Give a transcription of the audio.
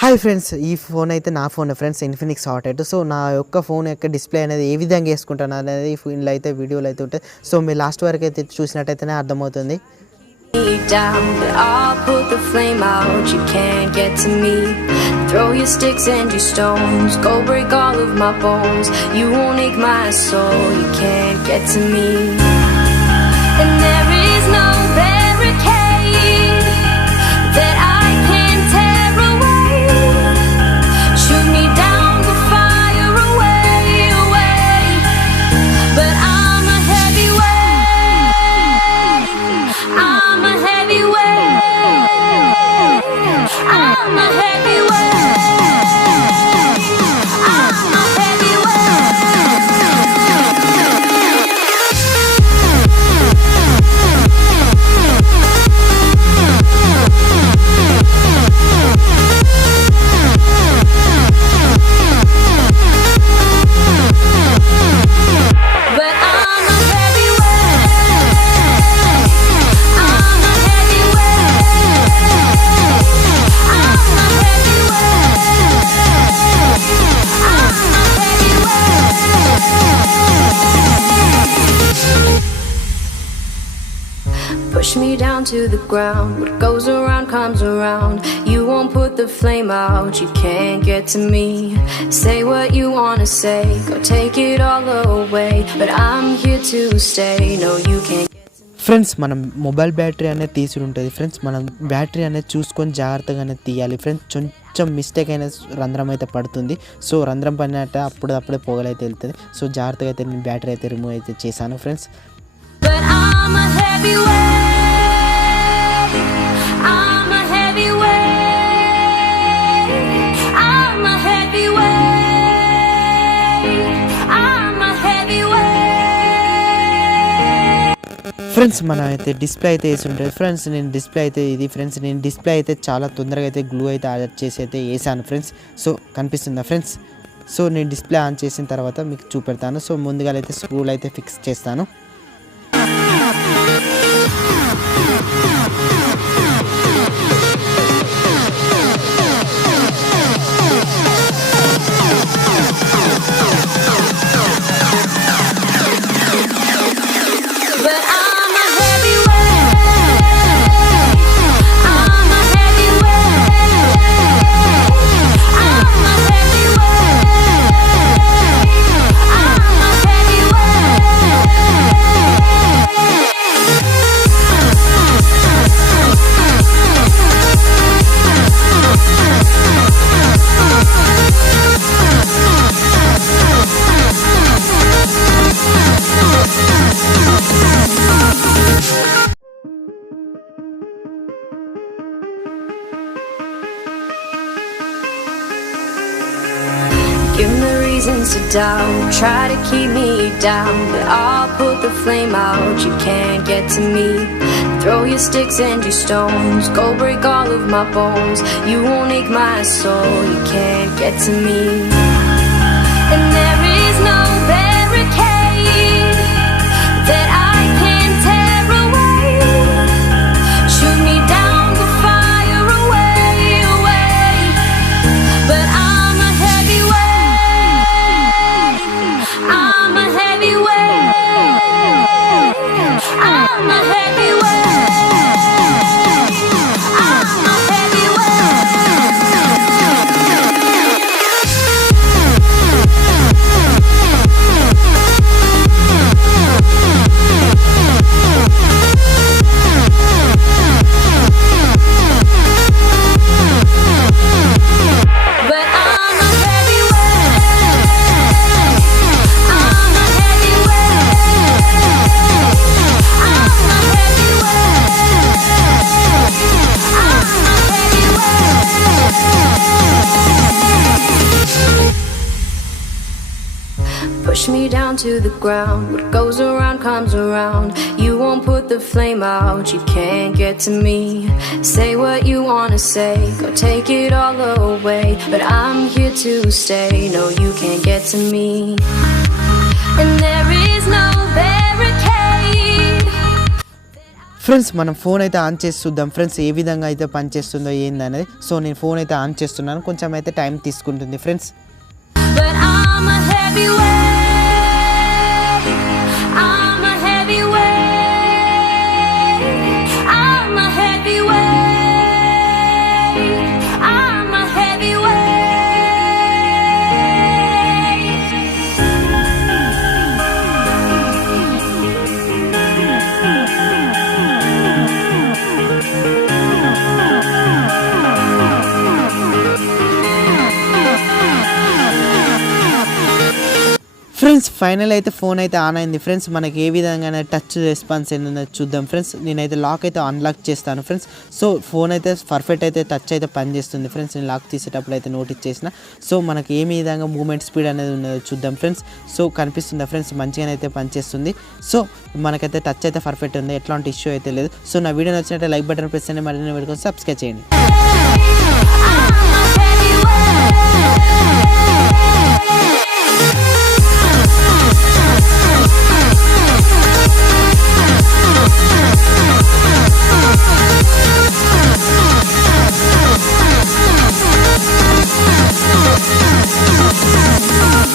Hi friends, ఈ ఫోన్ అయితే నా ఫోన్ ఫ్రెండ్స్, ఇన్ఫినిక్స్ హాట్ 8. సో నా యొక్క ఫోన్ యొక్క డిస్ప్లే అనేది ఏ విధంగా వేసుకుంటాను అనేది ఫోన్లో అయితే వీడియోలు అయితే ఉంటాయి. సో మీరు లాస్ట్ వరకు అయితే చూసినట్టయితేనే అర్థమవుతుంది. Down, but I'll put the flame out. You can't get to me. Throw your sticks and your stones. Go break all of my bones. You won't ache my soul. You can't get to me. And there is no barricade that I can tear away. Shoot me down to fire away, away. But I'm a heavyweight. I'm a heavyweight. I'm a heavyweight. I'm a Push me down to the ground. What goes around comes around. You won't put the flame out. You can't get to me. Say what you wanna say. Go take it all away. But I'm here to stay. No, you can't. Friends, మనం mobile battery అనేది తీసి ఉంటుంది ఫ్రెండ్స్. మనం బ్యాటరీ అనేది చూసుకొని జాగ్రత్తగానే తీయాలి ఫ్రెండ్స్. కొంచెం మిస్టేక్ అయిన రంధ్రం అయితే పడుతుంది. సో రంధ్రం పడినట్ట అప్పుడే పొగలైతే వెళ్తుంది. సో జాగ్రత్తగా అయితే నేను బ్యాటరీ అయితే రిమూవ్ అయితే చేశాను friends. But I'm a heavyweight. I'm a heavyweight. I'm a heavyweight. I'm a heavyweight. Friends, మనం అయితే డిస్ప్లే అయితే వేసి ఉంటుంది ఫ్రెండ్స్. నేను డిస్ప్లే అయితే ఇది ఫ్రెండ్స్, నేను డిస్ప్లే అయితే చాలా తొందరగా అయితే గ్లూ అయితే ఆర్డర్ చేసి అయితే వేసాను ఫ్రెండ్స్. సో కనిపిస్తుందా ఫ్రెండ్స్? సో నేను డిస్ప్లే ఆన్ చేసిన తర్వాత మీకు చూపెడతాను. సో ముందుగా అయితే స్క్రూలు అయితే ఫిక్స్ చేస్తాను. Give me reasons to doubt, try to keep me down, but I'll put the flame out. You can't get to me. Throw your sticks and your stones. Go break all of my bones. You won't ache my soul. You can't get to me. And there is no barricade that I can tear away. Shoot me down to fire away, away. But I'm a heavyweight. I'm a heavyweight. I'm a heavyweight. I'm a Push me down to the ground. What goes around comes around. You won't put the flame out. You can't get to me. Say what you wanna say. Go take it all away. But I'm here to stay. No, you can't get to me. And there is no barricade friends మనం ఫోన్ అయితే ఆన్ చేసి చూద్దాం ఫ్రెండ్స్ ఏ విధంగా అయితే పనిచేస్తుందో ఏందనేది. సో నేను ఫోన్ అయితే ఆన్ చేస్తున్నాను, కొంచెం అయితే టైం తీసుకుంటుంది friends. But I'm a heavyweight. I'm a heavyweight. I'm a heavyweight. I'm a friends final అయితే ఫోన్ అయితే ఆన్ అయింది ఫ్రెండ్స్. మనకి ఏ విధంగా టచ్ రెస్పాన్స్ ఏంటో చూద్దాం ఫ్రెండ్స్. నేనైతే లాక్ అయితే అన్లాక్ చేస్తాను ఫ్రెండ్స్. సో ఫోన్ అయితే పర్ఫెక్ట్ అయితే టచ్ అయితే పనిచేస్తుంది ఫ్రెండ్స్. నేను లాక్ తీసేటప్పుడు అయితే నోటీస్ చేసిన. సో మనకి ఏ విధంగా మూమెంట్ స్పీడ్ అనేది ఉన్నదో చూద్దాం ఫ్రెండ్స్. సో కనిపిస్తుందా ఫ్రెండ్స్, మంచిగానే అయితే పనిచేస్తుంది. సో మనకైతే టచ్ అయితే పర్ఫెక్ట్ ఉంది, ఎట్లాంటి ఇష్యూ అయితే లేదు. సో నా వీడియో నచ్చినట్టే లైక్ బటన్ ప్రెస్ చేయండి, మరిన్ని వీడియో కోసం సబ్స్క్రైబ్ చేయండి.